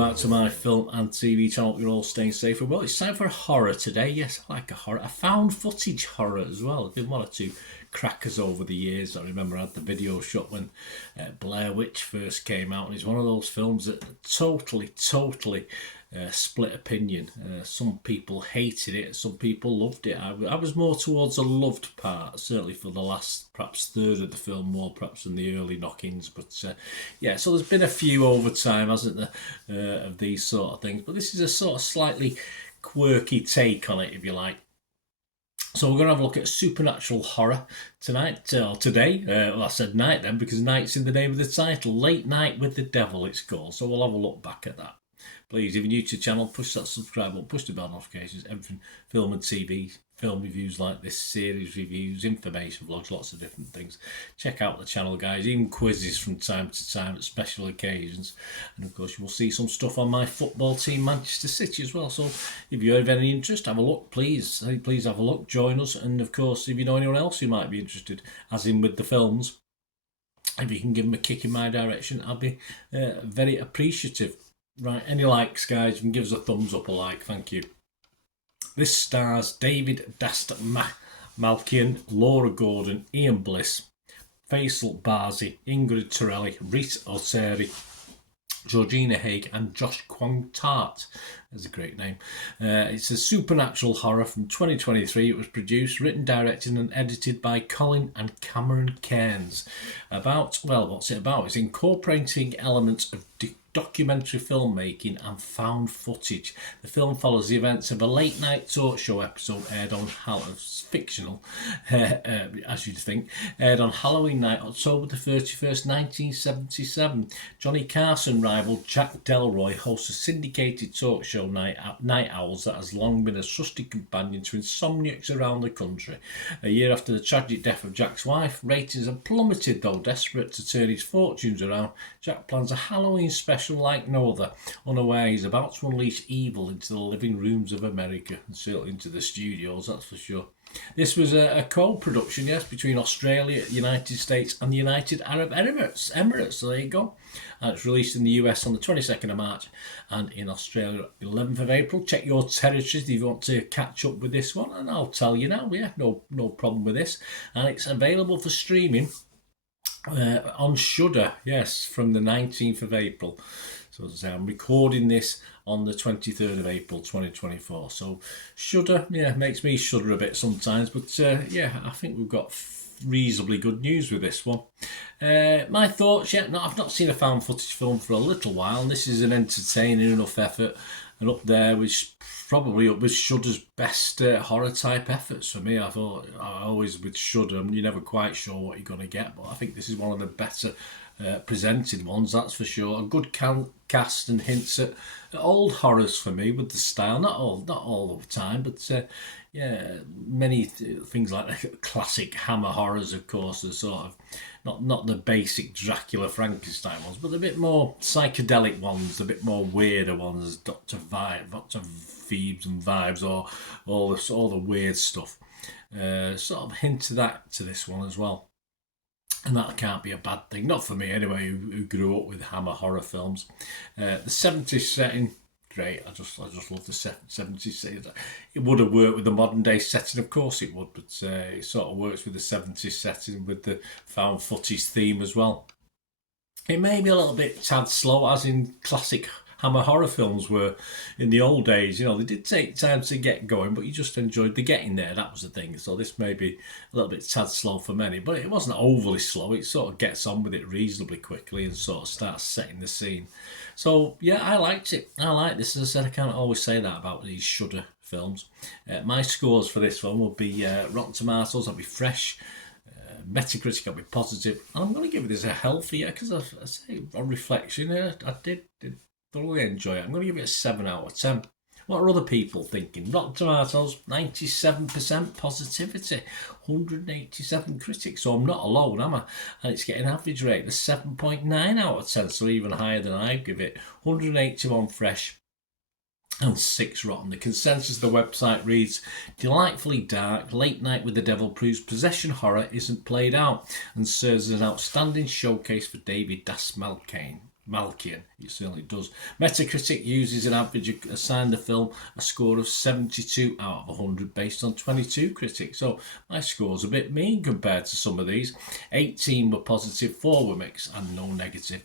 back to my film and TV channel. You're all staying safe and well. It's time for a horror today. Yes, I like a horror. A found footage horror as well. There's been one or two crackers over the years. I remember I had the video shot when Blair Witch first came out, and it's one of those films that totally split opinion. Some people hated it, some people loved it. I was more towards the loved part, certainly for the last perhaps third of the film, more perhaps than the early knock-ins. But yeah, so there's been a few over time, hasn't there, of these sort of things. But this is a sort of slightly quirky take on it, if you like. So we're going to have a look at supernatural horror tonight, or today. Well, I said night then because night's in the name of the title. Late Night with the Devil it's called. So we'll have a look back at that. Please, if you're new to the channel, push that subscribe button, push the bell notifications, everything film and TV, film reviews like this, series reviews, information vlogs, lots of different things. Check out the channel, guys, even quizzes from time to time at special occasions. And of course, you will see some stuff on my football team, Manchester City, as well. So if you have any interest, have a look, please. Please have a look, join us. And of course, if you know anyone else who might be interested, as in with the films, if you can give them a kick in my direction, I'll be very appreciative. Right, any likes, guys? You can give us a thumbs up, a like, thank you. This stars David Malkian, Laura Gordon, Ian Bliss, Faisal Bazi, Ingrid Torelli, Rhys Oteri, Georgina Haig and Josh Kwong-Tart. That's a great name. It's a supernatural horror from 2023. It was produced, written, directed and edited by Colin and Cameron Cairns. Well, what's it about? It's incorporating elements of documentary filmmaking and found footage. The film follows the events of a late night talk show episode aired on fictional, as you'd think, aired on Halloween night, October the 31st, 1977. Johnny Carson rival Jack Delroy hosts a syndicated talk show Night Owls that has long been a trusted companion to insomniacs around the country. A year after the tragic death of Jack's wife, ratings have plummeted, though desperate to turn his fortunes around. Jack plans a Halloween special like no other, unaware he's about to unleash evil into the living rooms of America, and certainly into the studios, that's for sure. This was a co-production, yes, between Australia, the United States and the United Arab Emirates. So there you go. And it's released in the US on the 22nd of March and in Australia 11th of April. Check your territories if you want to catch up with this one, and I'll tell you now, yeah, no problem with this. And it's available for streaming on Shudder, yes, from the 19th of April. So as I say, I'm recording this on the 23rd of April 2024. So Shudder, yeah, makes me shudder a bit sometimes, but yeah, I think we've got reasonably good news with this one. My thoughts, yeah, no, I've not seen a found footage film for a little while, and this is an entertaining enough effort, and up there with probably up with Shudder's best horror type efforts for me. I thought, always with Shudder, you're never quite sure what you're going to get, but I think this is one of the better presented ones, that's for sure. A good cast and hints at old horrors for me with the style, not all the time, but yeah, many things like the classic Hammer horrors, of course, are sort of not the basic Dracula Frankenstein ones, but a bit more psychedelic ones, a bit more weirder ones, Dr. Phoebes and Vibes, or all the weird stuff. Sort of hint of that to this one as well. And that can't be a bad thing, not for me anyway, who grew up with Hammer horror films. The 70s setting, great. I just love the 70s setting. It would have worked with the modern day setting, of course it would, but it sort of works with the 70s setting with the found footage theme as well. It may be a little bit tad slow, as in classic Hammer horror films were in the old days. You know, they did take time to get going, but you just enjoyed the getting there. That was the thing. So this may be a little bit tad slow for many, but it wasn't overly slow. It sort of gets on with it reasonably quickly and sort of starts setting the scene. So yeah, I liked it. I like this. As I said, I can't always say that about these Shudder films. My scores for this one will be Rotten Tomatoes, I'll be fresh. Metacritic, I'll be positive. And I'm going to give this a healthy, because I say on reflection, I did thoroughly enjoy it. I'm going to give it a 7 out of 10. What are other people thinking? Rotten Tomatoes, 97% positivity, 187 critics, so I'm not alone, am I? And it's getting an average rate of 7.9 out of 10, so even higher than I give it. 181 fresh and 6 rotten. The consensus of the website reads, delightfully dark, Late Night with the Devil proves possession horror isn't played out and serves as an outstanding showcase for David Malkian. Malkian. It certainly does. Metacritic uses an average, assigned the film a score of 72 out of 100 based on 22 critics. So my score's a bit mean compared to some of these. 18 were positive, 4 were mixed, and no negative.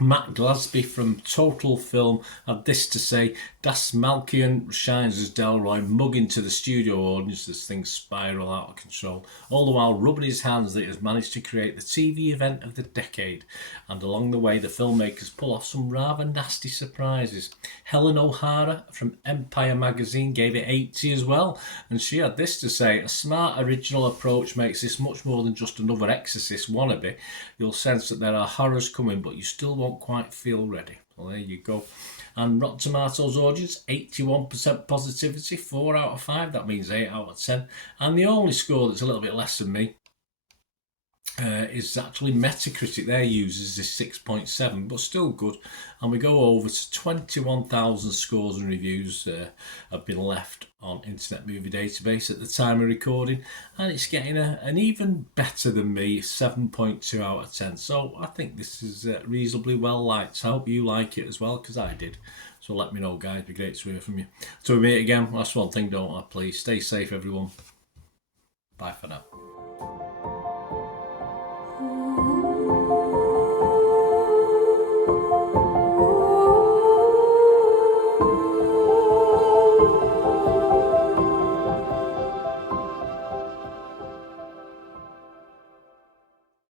Matt Glasby from Total Film had this to say: Das Malkian shines as Delroy, mugging to the studio audience as things spiral out of control, all the while rubbing his hands that he has managed to create the TV event of the decade. And along the way, the filmmakers pull off some rather nasty surprises. Helen O'Hara from Empire magazine gave it 80 as well, and she had this to say: a smart original approach makes this much more than just another Exorcist wannabe. You'll sense that there are horrors coming, but you still won't quite feel ready. Well, there you go. And Rotten Tomatoes audience, 81% positivity, 4 out of 5. That means 8 out of 10. And the only score that's a little bit less than me is actually Metacritic. Their users is 6.7, but still good. And we go over to 21,000 scores and reviews have been left on Internet Movie Database at the time of recording, and it's getting an even better than me, 7.2 out of 10. So I think this is reasonably well liked. I hope you like it as well, because I did. So let me know, guys. It'd be great to hear from you. Till we meet again, last one thing, don't I? Please stay safe, everyone. Bye for now.